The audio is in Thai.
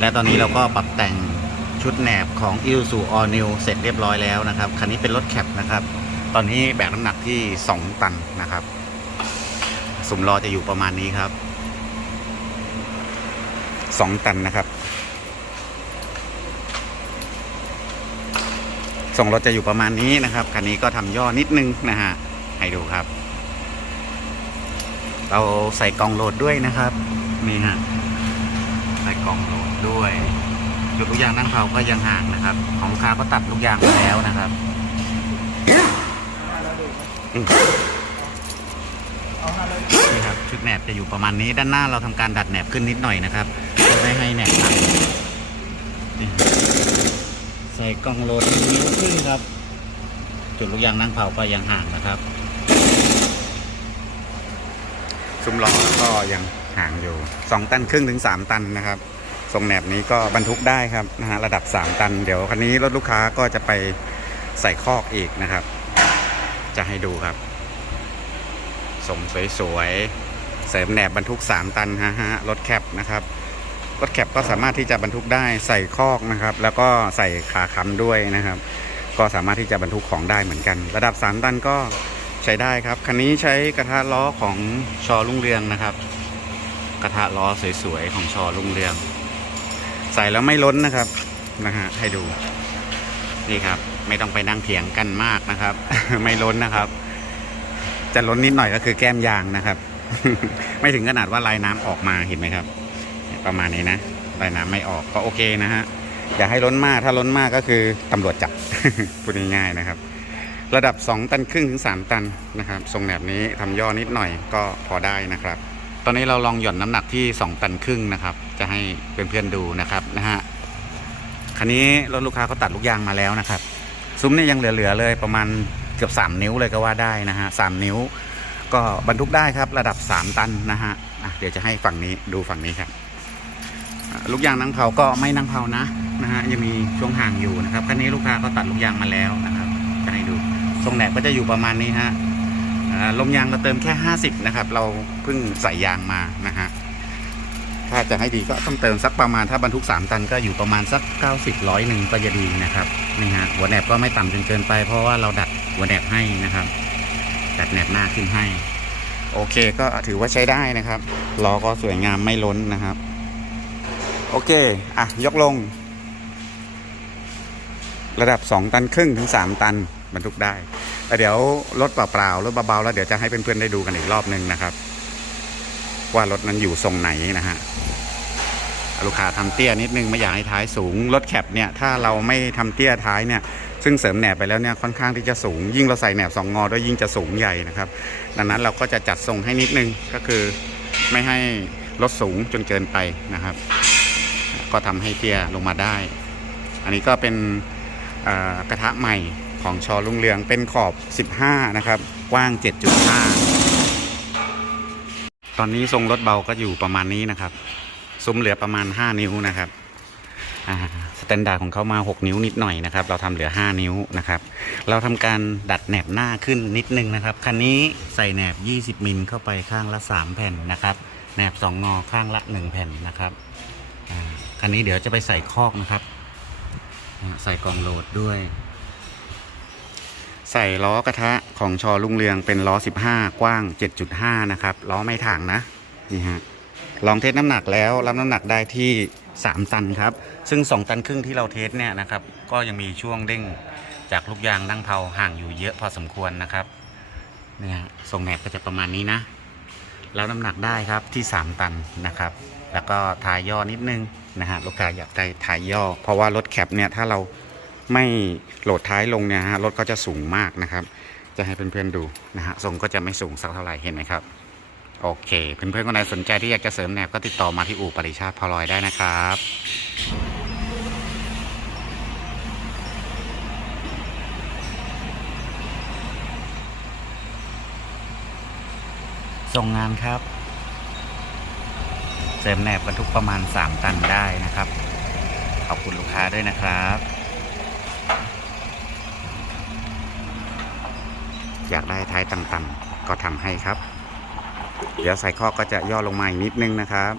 และตอนนี้เราก็ปรับแต่งชุดแหนบของ i l สู่ All New เสร็จเรียบร้อยแล้วนะครับ คันนี้เป็นรถแคปนะครับ ตอนนี้แบกน้ำหนักที่ 2 ตันนะครับสุมล้อจะอยู่ประมาณนี้ครับ 2 ตันนะครับส่งรถจะอยู่ประมาณนี้นะครับคันนี้ก็ทำย่อนิดนึงนะฮะให้ดูครับ เราใส่กล่องโหลดด้วยนะครับนี่ฮะ กล่องโหลดด้วยจุดลูกยางนั่งเผาก็ยังห่างนะครับ ของลูกค้าก็ตัดลูกยางมาแล้วนะครับนี่ครับชุดแหนบจะอยู่ประมาณนี้ด้านหน้าเราทำการดัดแหนบขึ้นนิดหน่อยนะครับเพื่อไม่ให้แหนบใส่กล่องโหลดนิ้วครึ่งครับ จุดลูกยางนั่งเผาก็ยังห่างนะครับซุ้มล้อก็ยังห่างอยู่ 2 ตันครึ่งถึง 3 ตันนะครับ ทรงแหนบนี้ก็บรรทุกได้ครับนะฮะระดับ 3 ตัน เดี๋ยวคันนี้รถลูกค้าก็จะไปใส่คอกอีกนะครับ จะให้ดูครับทรงสวยๆเสริมแหนบบรรทุก 3 ตันฮะฮะรถแคปนะครับรถแคปก็สามารถที่จะบรรทุกได้ใส่คอกนะครับ แล้วก็ใส่ขาค้ำด้วยนะครับ ก็สามารถที่จะบรรทุกของได้เหมือนกัน ระดับ 3 ตันก็ใช้ได้ครับคันนี้ใช้กระทะล้อของชอลุ่งเรืองนะครับ กระทะล้อสวยๆของชอลุ่งเรือง ส่แล้วไม่ล้นนะครับนะฮะให้ดูนี่ครับ ไม่ต้องไปนั่งเถียงกันมากนะครับ ไม่ล้นนะครับ จะล้นนิดหน่อยก็คือแก้มยางนะครับ ไม่ถึงขนาดว่าลายน้ำออกมาเห็นไหมครับ ประมาณนี้นะลายน้ำไม่ออกก็โอเคนะฮะอย่าให้ล้นมากถ้าล้นมากก็คือตำรวจจับพูดง่ายๆนะครับ ระดับ 2 ตันครึ่งถึง 3 ตันนะครับทรงแบบนี้ทำย่อนิดหน่อยก็พอได้นะครับ อนนี้เราลองหย่อนน้ำหนักที่2ตันครึ่งนะครับ จะให้เพื่อนๆดูนะครับนะฮะคันนี้รถลูกค้าเขาตัดลูกยางมาแล้วนะครับ ซุ้มนี่ยังเหลือๆเลยประมาณเกือบ 3 นิ้วเลยก็ว่าได้นะฮะสามนิ้ว ก็บรรทุกได้ครับระดับ 3 ตันนะฮะะเดี๋ยวจะให้ฝั่งนี้ดูฝั่งนี้ครับลูกยางนั่งเผาก็ไม่นั่งเผานะนะฮะยังมีช่วงห่างอยู่นะครับคันนี้ลูกค้าก็ตัดลูกยางมาแล้วนะครับจะให้ดูทรงแหนบก็จะอยู่ประมาณนี้ฮะ ลมยางเราเติมแค่ 50 นะครับ เราเพิ่งใส่ยางมานะฮะถ้าจะให้ดีก็ต้องเติมสักประมาณถ้าบรรทุก 3 ตันก็อยู่ประมาณสัก 90ร้อยหนึ่งก็จะดีนะครับนี่ฮะหัวแหนบก็ไม่ต่ำจนเกินไป เพราะว่าเราดัดหัวแหนบให้นะครับดัดแหนบหน้าขึ้นให้ โอเคก็ถือว่าใช้ได้นะครับล้อก็สวยงามไม่ล้นนะครับ โอเคอะยกลง ระดับ 2 ตันครึ่งถึง 3 ตันบรรทุกได้ แต่เดี๋ยวรถเปล่าๆรถเบาๆแล้วเดี๋ยวจะให้เพื่อนๆได้ดูกันอีกรอบหนึ่งนะครับ ว่ารถนั้นอยู่ทรงไหนนะฮะลูกค้าทำเตี้ยนิดนึงไม่อยากให้ท้ายสูงรถแคปเนี่ยถ้าเราไม่ทำเตี้ยท้ายเนี่ยซึ่งเสริมแหนบไปแล้วเนี่ยค่อนข้างที่จะสูง ยิ่งเราใส่แหนบสองงอด้วยยิ่งจะสูงใหญ่นะครับ ดังนั้นเราก็จะจัดทรงให้นิดนึงก็คือไม่ให้รถสูงจนเกินไปนะครับ ก็ทำให้เตี้ยลงมาได้ อันนี้ก็เป็นกระทะใหม่ ของชอลุงเรืองเป็นขอบ 15 นะครับ กว้าง 7.5 ตอนนี้ทรงรถเบาก็อยู่ประมาณนี้นะครับ ซุ้มเหลือประมาณ 5 นิ้วนะครับอ่าสแตนดาร์ดของเขามา 6 นิ้วนิดหน่อยนะครับ เราทำเหลือ 5 นิ้วนะครับ เราทำการดัดแหนบหน้าขึ้นนิดนึงนะครับ คันนี้ใส่แหนบ 20 มิลเข้าไปข้างละ 3 แผ่นนะครับ แหนบ 2 งอข้างละ 1 แผ่นนะครับอ่าคันนี้เดี๋ยวจะไปใส่คอกนะครับ ใส่กล่องโหลดด้วย ใส่ล้อกระทะของชอลุงเรืองเป็นล้อ 15 กว้าง 7.5 นะครับ ล้อไม่ถ่างนะ นี่ฮะ ลองเทสน้ำหนักแล้ว รับน้ำหนักได้ที่ 3 ตันครับ ซึ่ง 2 ตันครึ่งที่เราเทสเนี่ยนะครับ ก็ยังมีช่วงเด้งจากลูกยางนั่งเผาห่างอยู่เยอะพอสมควรนะครับ เนี่ยฮะทรงแหนบก็จะประมาณนี้นะ แล้วน้ำหนักได้ครับที่ 3 ตันนะครับ แล้วก็ทายย่อนิดนึงนะฮะ ลูกค้าอยากได้ทายย่อ เพราะว่ารถแคปเนี่ยถ้าเรา ไม่โหลดท้ายลงเนี่ยฮะรถก็จะสูงมากนะครับ จะให้เพื่อนๆดูนะฮะทรงก็จะไม่สูงสักเท่าไหร่เห็นไหมครับ โอเค เพื่อนๆคนใดสนใจที่อยากจะเสริมแหนบก็ติดต่อมาที่อู่ปริชาติพลอยได้นะครับส่งงานครับ เสริมแหนบบรรทุกประมาณ 3 ตันได้นะครับ ขอบคุณลูกค้าด้วยนะครับ อยากได้ท้ายต่ำๆก็ทำให้ครับ เดี๋ยวใส่ข้อก็จะย่อลงมาอีกนิดนึงนะครับ